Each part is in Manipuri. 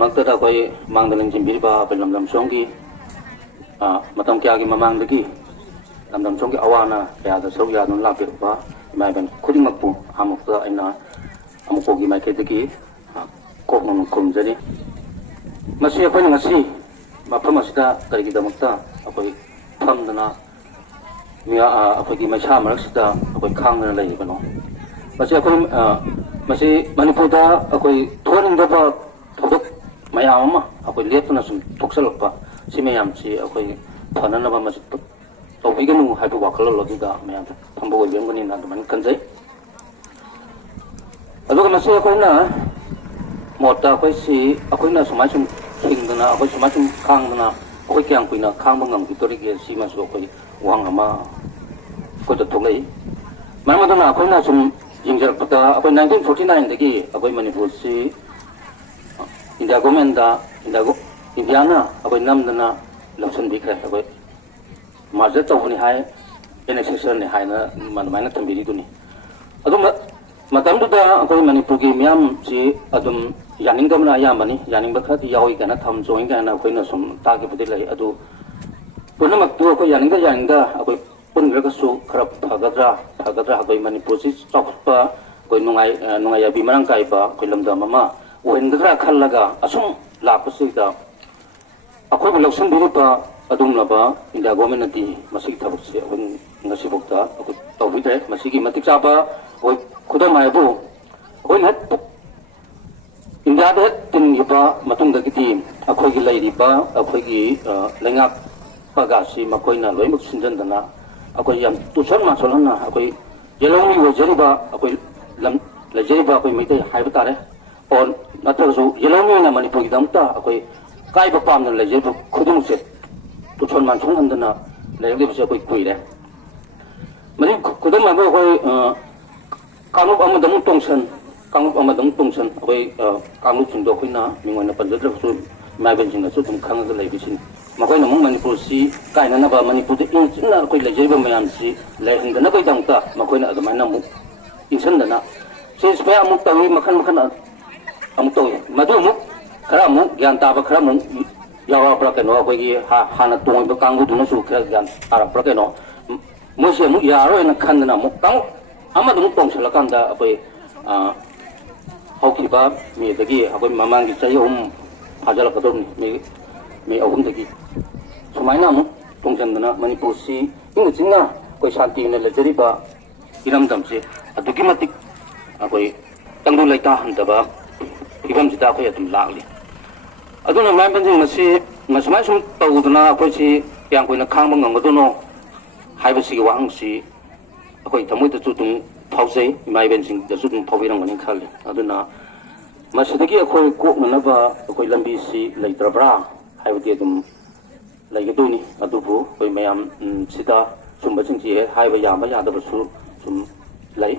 ꯃꯛꯇꯗ ꯑꯩꯈꯣꯏ ꯃꯥꯡꯗ ꯂꯦꯡꯁꯤꯟꯕꯤꯔꯤꯕ ꯑꯩꯈꯣꯏ ꯂꯝꯗꯝ ꯁꯣꯝꯒꯤ ꯃꯇꯝ ꯀꯌꯥꯒꯤ ꯃꯃꯥꯡꯗꯒꯤ ꯂꯝꯗꯝ ꯁꯣꯝꯒꯤ ꯑꯋꯥ ꯀꯌꯥꯗ ꯁꯔꯨꯛ ꯌꯥꯗꯨꯅ ꯂꯥꯛꯄꯤꯔꯛꯄ ꯏꯃꯥ ꯏꯕꯦꯟ ꯈꯨꯗꯤꯡꯃꯛꯄꯨ ꯑꯃꯨꯛꯇ ꯑꯩꯅ ꯑꯃꯨꯛꯄꯒꯤ ꯃꯥꯏꯀꯩꯗꯒꯤ ꯀꯣꯛꯅ ꯈꯨꯔꯨꯝꯖꯔꯤ ꯃꯁꯤ ꯑꯩꯈꯣꯏꯅ ꯉꯁꯤ ꯃꯐꯝ ꯑꯁꯤꯗ ꯀꯔꯤꯒꯤꯗꯃꯛꯇ ꯑꯩꯈꯣꯏ ꯐꯝꯗꯅ ꯑꯩꯈꯣꯏꯒꯤ ꯃꯩꯁꯥ ꯃꯔꯛꯁꯤꯗ ꯑꯩꯈꯣꯏ ꯈꯥꯡꯗꯅ ꯂꯩꯔꯤꯕꯅꯣ ꯃꯁꯤ ꯑꯩꯈꯣꯏ ꯃꯁꯤ ꯃꯅꯤꯄꯨꯔꯗ ꯑꯩꯈꯣꯏ ꯊꯣꯛꯍꯟꯅꯤꯡꯗꯕ ꯊꯧꯗꯣꯛ ꯃꯌꯥꯝ ꯑꯃ ꯑꯩꯈꯣꯏ ꯂꯦꯞꯇꯅ ꯁꯨꯝ ꯊꯣꯛꯆꯜꯂꯛꯄ ꯁꯤ ꯃꯌꯥꯝꯁꯤ ꯑꯩꯈꯣꯏ ꯐꯅꯅꯕ ꯃꯁꯤ ꯇꯧꯕꯤꯒꯅꯨ ꯍꯥꯏꯕ ꯋꯥꯈꯜꯂꯣꯟ ꯑꯗꯨꯗ ꯃꯌꯥꯝꯁꯨ ꯊꯝꯕ ꯑꯣꯏꯕꯤꯔꯝꯒꯅꯤꯅ ꯑꯗꯨꯃꯥꯏꯅ ꯈꯟꯖꯩ ꯑꯗꯨꯒ ꯃꯁꯤ ꯑꯩꯈꯣꯏꯅ ꯃꯣꯠꯇ ꯑꯩꯈꯣꯏꯅ ꯁꯨꯃꯥꯏꯅ ꯁꯨꯝ ꯍꯤꯡꯗꯅ ꯑꯩꯈꯣꯏ ꯁꯨꯃꯥꯏꯅ ꯁꯨꯝ ꯈꯥꯡꯗꯅ ꯑꯩꯈꯣꯏ ꯀꯌꯥꯝ ꯀꯨꯏꯅ ꯈꯥꯡꯕ ꯉꯝꯈꯤꯗꯣꯔꯤꯒꯦ ꯁꯤꯃꯁꯨ ꯑꯩꯈꯣꯏ ꯋꯥꯍꯪ ꯑꯃ ꯑꯩꯈꯣꯏꯗ ꯊꯣꯛꯂꯛꯏ ꯃꯔꯝ ꯑꯗꯨꯅ ꯑꯩꯈꯣꯏꯅ ꯁꯨꯝ ꯌꯦꯡꯖꯔꯛꯄꯗ ꯑꯩꯈꯣꯏ 1949ꯗꯒꯤ ꯑꯩꯈꯣꯏ ꯃꯅꯤꯄꯨꯔꯁꯤ ꯏꯟꯗꯤꯌꯥ ꯒꯣꯔꯃꯦꯟꯗ ꯏꯟꯗꯤꯌꯥꯅ ꯑꯩꯈꯣꯏ ꯅꯝꯗꯅ ꯂꯧꯁꯤꯟꯕꯤꯈ꯭ꯔꯦ ꯑꯩꯈꯣꯏ ꯃꯥꯔꯖꯔ ꯇꯧꯕꯅꯤ ꯍꯥꯏ ꯑꯦꯅꯦꯛꯁꯦꯁꯔꯅꯤ ꯍꯥꯏꯅ ꯑꯗꯨꯃꯥꯏꯅ ꯊꯝꯕꯤꯔꯤꯗꯨꯅꯤ ꯑꯗꯨ ꯃꯇꯝꯗꯨꯗ ꯑꯩꯈꯣꯏ ꯃꯅꯤꯄꯨꯔꯒꯤ ꯃꯤꯌꯥꯝꯁꯤ ꯑꯗꯨꯝ ꯌꯥꯅꯤꯡꯗꯕꯅ ꯑꯌꯥꯝꯕꯅꯤ ꯌꯥꯅꯤꯡꯕ ꯈꯔꯗꯤ ꯌꯥꯎꯏ ꯀꯥꯏꯅ ꯊꯝꯖꯣꯏ ꯀꯥꯏꯅ ꯑꯩꯈꯣꯏꯅ ꯁꯨꯝ ꯇꯥꯈꯤꯕꯗꯤ ꯂꯩ ꯑꯗꯨ ꯄꯨꯝꯅꯃꯛꯇꯨ ꯑꯩꯈꯣꯏ ꯌꯥꯅꯤꯡꯗ ꯑꯩꯈꯣꯏ ꯄꯨꯟꯈ꯭ꯔꯒꯁꯨ ꯈꯔ ꯐꯒꯗ꯭ꯔꯥ ꯑꯩꯈꯣꯏ ꯃꯅꯤꯄꯨꯔꯁꯤ ꯆꯥꯎꯈꯠꯄ ꯑꯩꯈꯣꯏ ꯅꯨꯡꯉꯥꯏ ꯌꯥꯏꯕꯤ ꯃꯔꯥꯡ ꯀꯥꯏꯕ ꯑꯩꯈꯣꯏ ꯂꯝꯗꯝ ꯑꯃ ꯑꯣꯏꯍꯟꯒꯗ꯭ꯔꯥ ꯈꯜꯂꯒ ꯑꯁꯨꯝ ꯂꯥꯛꯄꯁꯤꯗ ꯑꯩꯈꯣꯏꯕꯨ ꯂꯧꯁꯤꯟꯕꯤꯔꯤꯕ ꯑꯗꯨꯒꯨꯝꯂꯕ ꯏꯟꯗꯤꯌꯥ ꯒꯣꯔꯃꯦꯟꯅꯗꯤ ꯃꯁꯤꯒꯤ ꯊꯕꯛꯁꯤ ꯑꯩꯈꯣꯏ ꯉꯁꯤꯐꯥꯎꯗ ꯑꯩꯈꯣꯏ ꯇꯧꯕꯤꯗ꯭ꯔꯦ ꯃꯁꯤꯒꯤ ꯃꯇꯤꯛ ꯆꯥꯕ ꯑꯩꯈꯣꯏ ꯈꯨꯗꯝ ꯍꯥꯏꯕꯨ ꯑꯩꯈꯣꯏꯅ ꯍꯦꯛ ꯏꯟꯗꯤꯌꯥꯗ ꯍꯦꯛ ꯇꯤꯟꯈꯤꯕ ꯃꯇꯨꯡꯗꯒꯤꯗꯤ ꯑꯩꯈꯣꯏꯒꯤ ꯂꯩꯔꯤꯕ ꯑꯩꯈꯣꯏꯒꯤ ꯂꯩꯉꯥꯛꯄꯒꯁꯤ ꯃꯈꯣꯏꯅ ꯂꯣꯏꯅꯃꯛ ꯁꯤꯟꯖꯤꯟꯗꯅ ꯑꯩꯈꯣꯏ ꯌꯥꯝ ꯇꯨꯁꯟ ꯃꯥꯟꯁꯣꯜꯍꯟꯅ ꯑꯩꯈꯣꯏ ꯌꯦꯜꯍꯧꯃꯤ ꯑꯣꯏꯖꯔꯤꯕ ꯑꯩꯈꯣꯏ ꯂꯝ ꯂꯩꯖꯔꯤꯕ ꯑꯩꯈꯣꯏ ꯃꯩꯇꯩ ꯍꯥꯏꯕ ꯇꯥꯔꯦ ꯑꯣꯔ ꯅꯠꯇ꯭ꯔꯒꯁꯨ ꯌꯦꯜꯍꯧꯃꯤ ꯑꯣꯏꯅ ꯃꯅꯤꯄꯨꯔꯒꯤꯗꯃꯛꯇ ꯑꯩꯈꯣꯏ ꯀꯥꯏꯕ ꯄꯥꯝꯗꯅ ꯂꯩꯖꯔꯤꯕ ꯈꯨꯗꯤꯡꯃꯛꯁꯦ ꯇꯨꯁꯟ ꯃꯥꯟꯁꯣꯜꯍꯟꯗꯅ ꯂꯩꯔꯛꯂꯤꯕꯁꯦ ꯑꯩꯈꯣꯏ ꯀꯨꯏꯔꯦ ꯃꯁꯤ ꯈꯨꯗꯝ ꯍꯥꯏꯕꯨ ꯑꯩꯈꯣꯏ ꯀꯥꯡꯂꯨꯞ ꯑꯃꯗ ꯑꯃꯨꯛ ꯇꯣꯡꯁꯟ ꯑꯩꯈꯣꯏ ꯀꯥꯡꯂꯨꯞꯁꯤꯡꯗꯣ ꯑꯩꯈꯣꯏꯅ ꯃꯤꯡ ꯑꯣꯏꯅ ꯄꯟꯖꯗ꯭ꯔꯕꯁꯨ ꯏꯃꯥ ꯏꯕꯦꯟꯁꯤꯡꯅꯁꯨ ꯑꯗꯨꯝ ꯈꯪꯉꯒ ꯂꯩꯕꯁꯤꯅꯤ ꯃꯈꯣꯏꯅ ꯑꯃꯨꯛ ꯃꯅꯤꯄꯨꯔꯁꯤ ꯀꯥꯏꯅꯅꯕ ꯃꯅꯤꯄꯨꯔꯗ ꯏꯪ ꯆꯤꯛꯅ ꯑꯩꯈꯣꯏ ꯂꯩꯖꯔꯤꯕ ꯃꯌꯥꯝꯁꯤ ꯂꯩꯍꯟꯗꯅꯕꯒꯤꯗꯃꯛꯇ ꯃꯈꯣꯏꯅ ꯑꯗꯨꯃꯥꯏꯅ ꯑꯃꯨꯛ ꯏꯟꯁꯤꯟꯗꯅ ꯁꯤꯁꯄꯦ ꯑꯃꯨꯛ ꯇꯧꯏ ꯃꯈꯜ ꯑꯃꯨꯛ ꯇꯧꯏ ꯃꯗꯨ ꯑꯃꯨꯛ ꯈꯔ ꯑꯃꯨꯛ ꯒ꯭ꯌꯥꯟ ꯇꯥꯕ ꯈꯔ ꯑꯃꯨꯛ ꯌꯥꯎꯔꯛꯄ꯭ꯔꯥ ꯀꯩꯅꯣ ꯑꯩꯈꯣꯏꯒꯤ ꯍꯥꯟꯅ ꯇꯣꯡꯉꯤꯕ ꯀꯥꯡꯕꯨꯗꯨꯅꯁꯨ ꯈꯔ ꯒ꯭ꯌꯥꯟ ꯇꯥꯔꯛꯄ꯭ꯔꯥ ꯀꯩꯅꯣ ꯃꯣꯏꯁꯦ ꯑꯃꯨꯛ ꯌꯥꯔꯣꯏꯅ ꯈꯟꯗꯅ ꯑꯃꯨꯛ ꯀꯥꯡꯂꯨꯞ ꯑꯃꯗ ꯑꯃꯨꯛ ꯇꯣꯡꯁꯤꯜꯂꯀꯥꯟꯗ ꯑꯩꯈꯣꯏ ꯍꯧꯈꯤꯕ ꯃꯦꯗꯒꯤ ꯑꯩꯈꯣꯏ ꯃꯃꯥꯡꯒꯤ ꯆꯍꯤ 3 ꯐꯥꯖꯤꯜꯂꯛꯀꯗꯧꯕꯅꯤ ꯃꯦ 3ꯗꯒꯤ ꯁꯨꯃꯥꯏꯅ ꯑꯃꯨꯛ ꯇꯣꯡꯁꯤꯟꯗꯅ ꯃꯅꯤꯄꯨꯔꯁꯤ ꯏꯪꯅ ꯆꯤꯡꯅ ꯑꯩꯈꯣꯏ ꯁꯥꯟꯇꯤ ꯑꯣꯏꯅ ꯂꯩꯖꯔꯤꯕ ꯏꯔꯝꯗꯝꯁꯤ ꯑꯗꯨꯛꯀꯤ ꯃꯇꯤꯛ ꯑꯩꯈꯣꯏ ꯇꯪꯗꯨ ꯂꯩꯇꯥꯍꯟꯗꯕ ꯐꯤꯕꯝꯁꯤꯗ ꯑꯩꯈꯣꯏ ꯑꯗꯨꯝ ꯂꯥꯛꯂꯤ ꯑꯗꯨꯅ ꯃꯌꯥꯝꯕꯁꯤꯡ ꯃꯁꯤ ꯁꯨꯃꯥꯏꯅ ꯁꯨꯝ ꯇꯧꯗꯅ ꯑꯩꯈꯣꯏꯁꯤ ꯀꯌꯥꯝ ꯀꯨꯏꯅ ꯈꯥꯡꯕ ꯉꯝꯒꯗꯣꯏꯅꯣ ꯍꯥꯏꯕꯁꯤꯒꯤ ꯋꯥꯍꯪꯁꯤ ꯑꯩꯈꯣꯏ ꯊꯃꯣꯏꯗꯁꯨ ꯑꯗꯨꯝ ꯐꯥꯎꯖꯩ ꯏꯃꯥ ꯏꯕꯦꯟꯁꯤꯡꯗꯁꯨ ꯑꯗꯨꯝ ꯐꯥꯎꯕꯤꯔꯝꯒꯅꯤ ꯈꯜꯂꯤ ꯑꯗꯨꯅ ꯃꯁꯤꯗꯒꯤ ꯑꯩꯈꯣꯏ ꯀꯣꯛꯅꯅꯕ ꯑꯩꯈꯣꯏ ꯂꯝꯕꯤꯁꯤ ꯂꯩꯇ꯭ꯔꯕ꯭ꯔꯥ ꯍꯥꯏꯕꯗꯤ ꯑꯗꯨꯝ ꯂꯩꯒꯗꯣꯏꯅꯤ ꯑꯗꯨꯕꯨ ꯑꯩꯈꯣꯏ ꯃꯌꯥꯝ ꯁꯤꯗ ꯁꯨꯝꯕꯁꯤꯡꯁꯤ ꯍꯦꯛ ꯍꯥꯏꯕ ꯌꯥꯕ ꯌꯥꯗꯕꯁꯨ ꯁꯨꯝ ꯂꯩ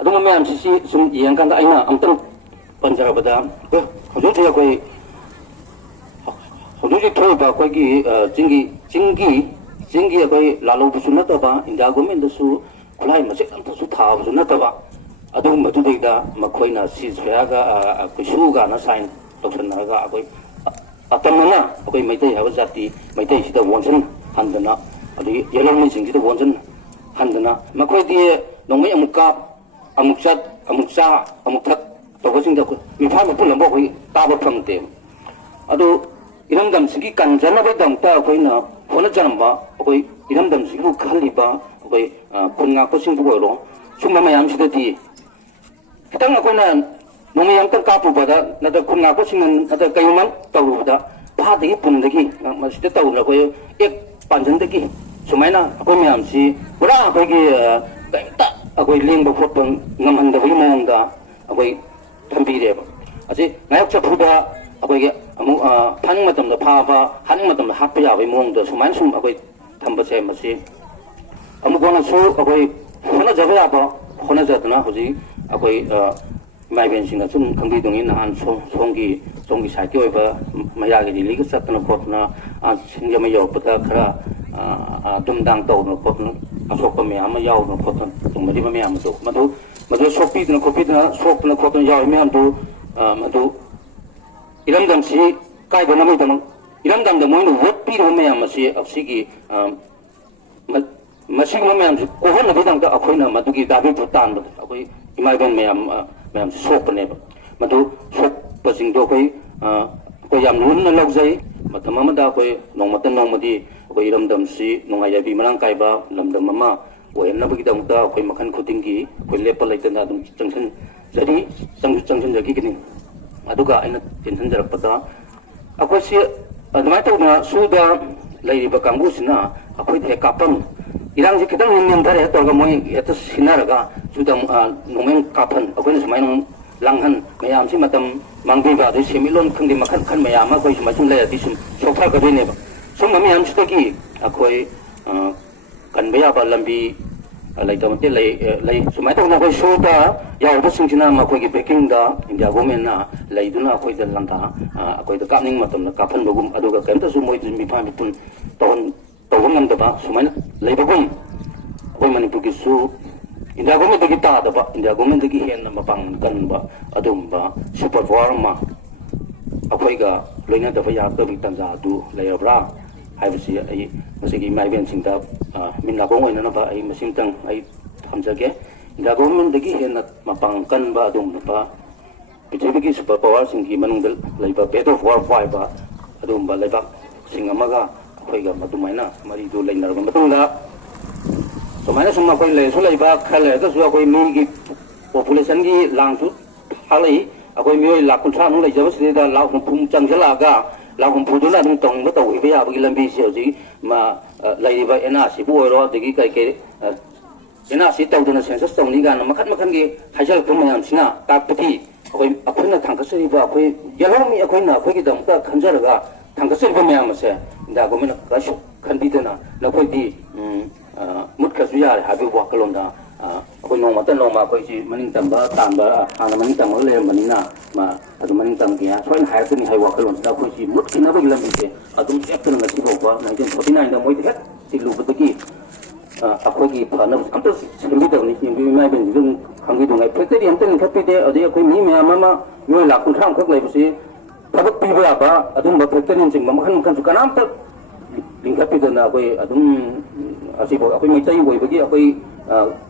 ꯑꯗꯨꯒ ꯃꯌꯥꯝꯁꯤ ꯁꯨꯝ ꯌꯦꯡꯀꯥꯟꯗ ꯑꯩꯅ ꯑꯝꯇꯪ ꯄꯟꯖꯔꯕꯗ ꯍꯧꯖꯤꯛ ꯑꯩꯈꯣꯏ ꯍꯧꯖꯤꯛ ꯊꯣꯛꯏꯕ ꯑꯩꯈꯣꯏꯒꯤ ꯆꯤꯡꯒꯤ ꯑꯩꯈꯣꯏ ꯂꯥꯜꯍꯧꯕꯁꯨ ꯅꯠꯇꯕ ꯏꯟꯗꯤꯌꯥ ꯒꯣꯔꯃꯦꯟꯗꯁꯨ ꯈꯨꯠꯂꯥꯏ ꯃꯆꯦꯠ ꯑꯝꯇꯁꯨ ꯊꯥꯕꯁꯨ ꯅꯠꯇꯕ ꯑꯗꯨꯒꯨꯝꯕꯗꯨꯗꯩꯗ ꯃꯈꯣꯏꯅ ꯁꯤꯖꯌꯥꯒ ꯑꯩꯈꯣꯏ ꯁꯨꯒꯥꯅ ꯁꯥꯏꯟ ꯇꯧꯁꯟꯅꯔꯒ ꯑꯩꯈꯣꯏ ꯑꯇꯝꯅꯅ ꯑꯩꯈꯣꯏ ꯃꯩꯇꯩ ꯍꯥꯏꯕ ꯖꯥꯇꯤ ꯃꯩꯇꯩꯁꯤꯗ ꯋꯣꯟꯁꯤꯟꯍꯟꯗꯅ ꯑꯗꯒꯤ ꯌꯦꯜꯍꯧꯃꯤꯁꯤꯡꯁꯤꯗ ꯋꯣꯟꯁꯤꯟꯍꯟꯗꯅ ꯃꯈꯣꯏꯗꯤ ꯅꯣꯡꯃꯩ ꯑꯃꯨꯛ ꯀꯥꯞ ꯑꯃꯨꯛ ꯆꯠ ꯑꯃꯨꯛ ꯆꯥ ꯑꯃꯨꯛ ꯊꯛ ꯇꯧꯕꯁꯤꯡꯗ ꯑꯩꯈꯣꯏ ꯃꯤꯐꯥ ꯃꯄꯨꯟꯅꯕ ꯑꯩꯈꯣꯏ ꯇꯥꯕ ꯐꯪꯗꯦꯕ ꯑꯗꯨ ꯏꯔꯝꯗꯝꯁꯤꯒꯤ ꯀꯟꯖꯅꯕꯒꯤꯗꯃꯛꯇ ꯑꯩꯈꯣꯏꯅ ꯍꯣꯠꯅꯖꯔꯝꯕ ꯑꯩꯈꯣꯏ ꯏꯔꯝꯗꯝꯁꯤꯕꯨ ꯈꯜꯂꯤꯕ ꯑꯩꯈꯣꯏ ꯈꯨꯟ ꯉꯥꯛꯄꯁꯤꯡꯕꯨ ꯑꯣꯏꯔꯣ ꯁꯨꯝꯕ ꯃꯌꯥꯝꯁꯤꯗꯗꯤ खितंग अखोना नोंगे यंग तक कापुबदा नद खुन नाकोसिंग नद कयुमन तौरुबदा फादगी पुंदगी मसिद तौर कोय एक पांजनदगी सुमाइना अखो म्यामसी पुरा अखोगी कयता अखोय लेंग बखोपन ngमहंदबगी मोंगदा अखोय थंबीरेब असे नायक चफुदा अखोय अमु फानिंग मतमदा फाबा हानिंग मतमदा हापा याबई मोंगदा सुमाइन सुम अखोय थंबसे मसी अमुगोना सु अखोय होना जबा याबा होना जदना होजी अखोय माइबेंसिंग सुम खंबीदोंगी नहान सोंगी साइट ओइबा मयागी दिलीग सतना खोतना सिंगम योपदा खरा दुमदांग तौना खोतना असोकम म्याम यावना खोतना तुमदि म्याम दो मधु सोपीदना खोपीदना सोपना खोतना याव म्याम दो मधु इरमदम से काय बनमी तम इरमदम द मोइन वोट पी रो मैम से असिगी मसिग मैम से कोहन नबदम द अखोइना मदुगी दाबी तो तान अखोइ इमाइबन मैम से सोपने मदु सोप पसिंग दो कोई याम लुन लौजै मतम अमदा कोई नोंमत नोंमदी कोई इरमदम से नोंगायबी मनांग कायबा लमदम अमा ओयनबगीदमता कोई मखन खुदिंगी कोई लेपल लेतना अदुम जंक्शन जरी जंक्शन जगी किनी अदुगा अइना टेंशन जरपता अखोइ से अदुमाय तौना सुदा लैरिबा कांगुसिना अखोइ थे कापम इरांग से खितंग निंदरे तोरगा मोय एत सिनारगा सुदा नोमें कापन अखोइ सुमाय लांगहन मैम से मतम मांगबीबा दे सेमिलोन खंगदि मखन खन मैम अखोइ सुमाय लेदी सुम सोफा गबेनेबा सुम मैम सितगी अखोइ कन्बे याबा लंबी लेतमते ले सुमाय तौना कोई सोदा यावबसिंगसिना मखोइगी बेकिंग दा इंडिया गवर्नमेंट ना लेदुना अखोइ द लंगा अखोइ द कापनिंग मतम काफन बगुम अदुगा केमता सु मोइ मिफा मिपुन तौन ngam सुमाय लेबगुम अखोइ मणिपुरगी सु इंडिया गवर्नमेंट दगी तादबा इंडिया गवर्नमेंट दगी हेन मपांग कनबा अदुमबा सुपर पावर मा अखोइगा लोइना दबा याबदबी तंजा दु लेरब्रा हाइबसी आई मसिगी माइबेन सिंदा मिना को ओइना बा आई मसिमतंग आई थमजगे इंडिया गवर्नमेंट दगी हेन मपांग कनबा अदुमबा पृथ्वीगी सुपर पावर सिंगी मनुंग लेबा बेट ऑफ वॉर फाइबा अदुमबा लेबा सिंग अमगा अखोइगा मदुमाइना मरी दु लेनरबा मतुंगा सुमाइना सुम अखोइ लेसु लेबा खले दसु अखोइ मिगी पॉपुलेशन गी लांगसु हालै अखोइ मियोइ लाख कुंथ्रा नु लेजबा सिदा लाख हुंफुम चंगजलागा लाख हुंफुदुना अदुम तंग तौइबा याबगी लंबी से हजि मा लेरिबा एनआरसी बु ओइरो दगी kai एनआरसी तौदना सेंसस तौनी गान मखन मखन गी हाइजल कुमयाम सिना ताकपति अखोइना थांगसरिबा अखोइ यलोमी अखोइना अखोइगी दमता खंजरगा थांगसरिबा मैम से इंडिया गवर्नमेंट कासु खंदिदना नखोइदी मुटखसु यार हाबि वाकलोंदा अखोइ नोंमत नोंमा अखोइ सि मनिंग तंबा तांबा आना मनिंग तंबा लेमनिना मा अदु मनिंग तंगिया सोइन हायकनि हाइ वाकलोंदा अखोइ सि मुटखिनाबगि लंबिसे अदुम एक्टन ngasi boba 1949 da moi de silubadagi अखोइगी फनब अमत सिमबिदनि सिमबि माइबेन जों खंगि दंगाय फैक्टरि अमतन खपिदे अदे अखोइ मी मैम मा मोय लाख कुंथ्राम खक लेबसि थबक पिबा बा अदुम फैक्टरि सिंग मखन मखन कनामत लिंखपिदना अखोइ अदुम असिबो अखोइ मैतै ओइबगी अखोइ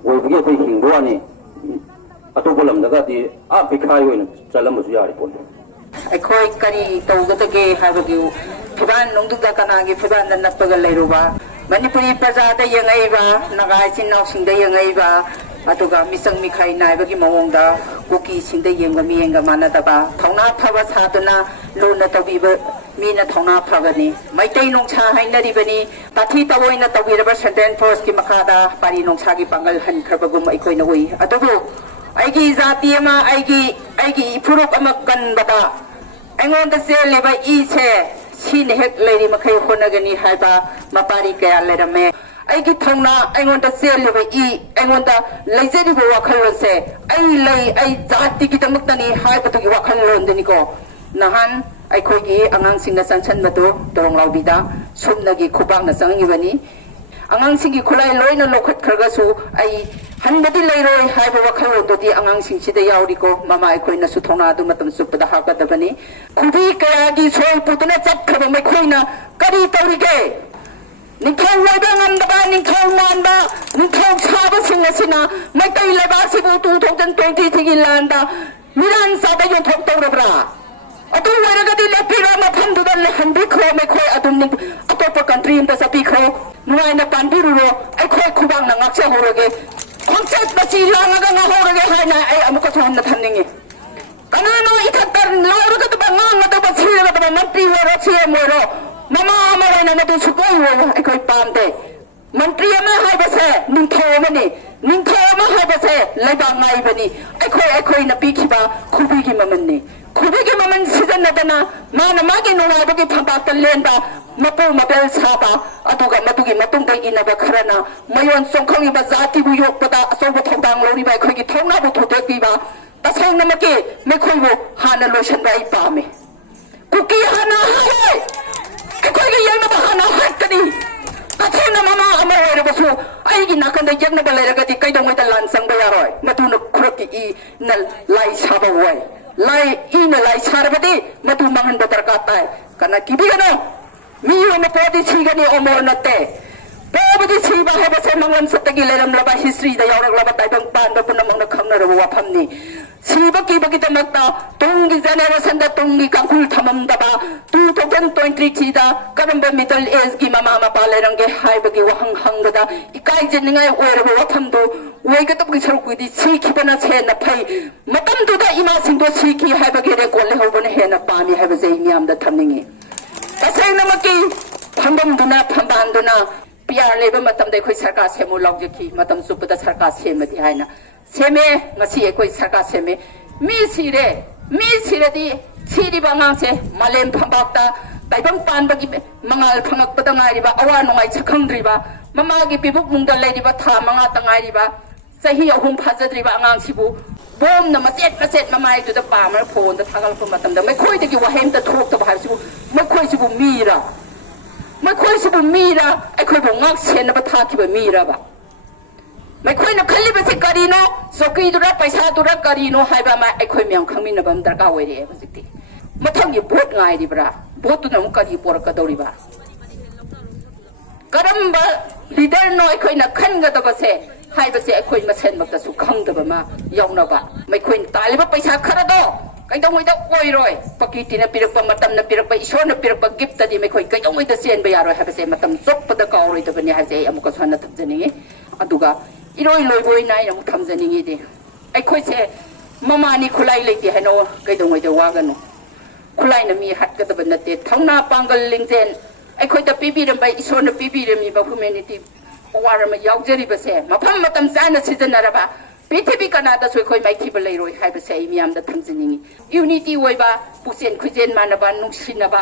ओइबगी अखोइ हिंगवानी अतोपा लमदगादि आ बिखाय ओइन चलमसु यारि पोल अखोइ करी तौगदगे हाबगी फिबान नोंदुदा कनागी फिबान नपगा लेरुबा मणिपुरी प्रजादा यंगैबा नगाय चिन्नाउसिंदा यंगैबा अतुगा मिसंग मिखाइ नाइबगी मवोंदा कुकी सिंदा यंगा मियंगा मानदबा थौना फबा सादना लोना तबिबा मीना थौना फगनी मैतै नोंसा हाइनरिबनी ताथि तवोइना तबिरबा सेंट्रल फोर्स की मखादा पारी नोंसागी पांगल हनखरबगुम अखोइना उइ अतुबु आइगी जाति अमा आइगी इफुरुप अमा कनबदा अङोंदा सेलेबा इसे सीन हेक लेरी मखै होनगनी हाइबा मपारी कया लेरमे आइगी थौना अङोंदा सेलेबा अङोंदा लेजरिबो वाखलोसे आई जाति की तमक्तनी हाइबतुगी वाखलोंदनिको नहान अखोइगी आंगांसिंगना संसनबदो दरंगलाउबीदा सुमनगी खुबांगना संगिबनी आंगांसिंगी खुलाइ लोइना लोखतखरगसु आई हनबदी लेरोय हाइबा वाखलोदोदी आंगांसिंगसिदा याउरिको ममा अखोइना सुथौना अदु मतम सुपदा हाकदबनी खुबी कयागी सोय पुतना चखब मखोइना करी तौरिगे निखौ वैबा ngandaba निखौ मानबा निखौ साबसिंग असिना मैतै लेबासिबु 2020 गी लांदा मिरान साबा योथोक तौरब्रा अतु वरगदी लेपिरा मफमदुदा लेहनबिखो मखोइ अदुम अतोपा कंट्री इंदा सपिखो नुआइना पानबिरुरो अखोइ खुबांग ना ngakse horage खंचेत बची लांगा ना horage हाइना ai अमुक थोन थनिंगे कनानो इथतर लाउरगद बंगांगद बछिरगद मंत्री वरो सीएम वरो ममा अमरैना मदु सुकोइ वरो अखोइ पामदे मंत्री अमा हाइबसे निंथौमनि निंथौमा हाइबसे लेबा नाइबनि अखोइ न पिखिबा खुबिगी ममननि खुबिगी ममन सिजनदना माना मागी नुवाबगी फबात लेंबा मपो मबेल साबा अदुगा मदुगी मतुंगै इनबा खरना मयोन सोंखंगिबा जाति बु योकपदा असोब थौदांग लोरिबा अखोइगी थौनाबु थोदेबीबा तसैनमके मेखोइबो हाना लोशन बाई पामे कुकी हाना हाय अखोइगी यंगबा हाना हटकनी अथेना ममा अमा ओइरबसु आइगी नाकंदा यंगबा लेरगदी कैदोंगैदा लान संबा यारोय मदुना खुरकी इ नल लाई साबा वय लाई इन लाई सारबदी मधु मंगन बदरका ताई कना किबिगनो मियो में पोदी छीगनी ओमोर नते पोबदी छीबा है बसे मंगलम सतगी लेरम लबा हिस्ट्री दा यावरक लबा ताइबंग पान दा पुनम मंगना खंगनर वाफमनी छीबा की दमकता तुंगी जनरेशन दा तुंगी काकुल थमम दबा 2023 दा करंबा मिडल एज की मामा मपा लेरंगे हाइबगी वहंग हंगदा इकाई जनिंगाय ओरबा वाफमदो वेगतब की सरुकुदी छीखिबना छेना फै मतम दुदा इमा सिंदो छीखी हाइबगी रे कोले होबने हेना पामी हाइबजे मियाम दा थमनिंगी तसेना मकी फंबम दुना फंबान पियार लेबा मतम दे कोई सरकार सेमो लौजखी मतम सुपदा सरकार सेमदी हाइना सेमे ngasi ekoi sarkar seme mi siredi siri bangang se malem phambakta taibang panbagi mangal phangak pada ngai riba awa nongai chakhang riba mama gi pibuk mungdal lai riba tha manga tangai riba sahi ahum phajadri ba angang sibu bom na macet mamai tu da pamar phone da thagal ko matam da mai khoi de gi wahem da thok ta bhai sibu mai khoi sibu mira ai khoi bo ngak sen na ba tha ki ba mira ba मैं कोई न खल्ली बसे करीनो सोकी दुरा पैसा दुरा करीनो हाइबा मा ए कोई म्याम खंगमिन बम दरका ओइरे हजिति मथंगी भोट गाइ दिब्रा भोट न करी पोरक दौरिबा करम्बा लीडर नो ए कोई न खनगदबसे हाइबसे ए कोई मसेन मक्तसु खंगदबमा यौनबा मैं कोई तालिबा पैसा खरदो कैदोंगैदा ओइरोय पकिटिना पिरकपा मतमना पिरकपा ईश्वरना पिरकपा गिफ्ट दि मैं कोई कैदोंगैदा सेनबा यारो हाइबसे मतम चोपदा काउरोइदबनि हाइसे अमुक सना थबजनिगे अदुगा इरोई लोइबोई नाइ अमुक थमजनिगे दे अखोइसे ममानी खुलाई लेते हैनो कैदोंगैदा वागनो खुलाई न मी हटकदब नते थौना पांगल लिंजेन अखोइदा पीबीरम ईश्वरना पीबीरमी बा ह्यूमैनिटी वारम यावजरिबसे मफम मतम चाना सिजनरबा पृथ्वी कनादा सोखोइ माइखिब लेरोइ हाइबसे मियामदा थमजनिगे यूनिटी ओइबा पुसेन खुजेन मानबा नुसिनबा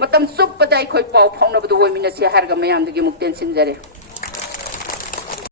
मतम सुपदा अखोइ पाउ फाउनबदो ओइमिनसे हारगा मयामदगी मुक्तेन सिनजरे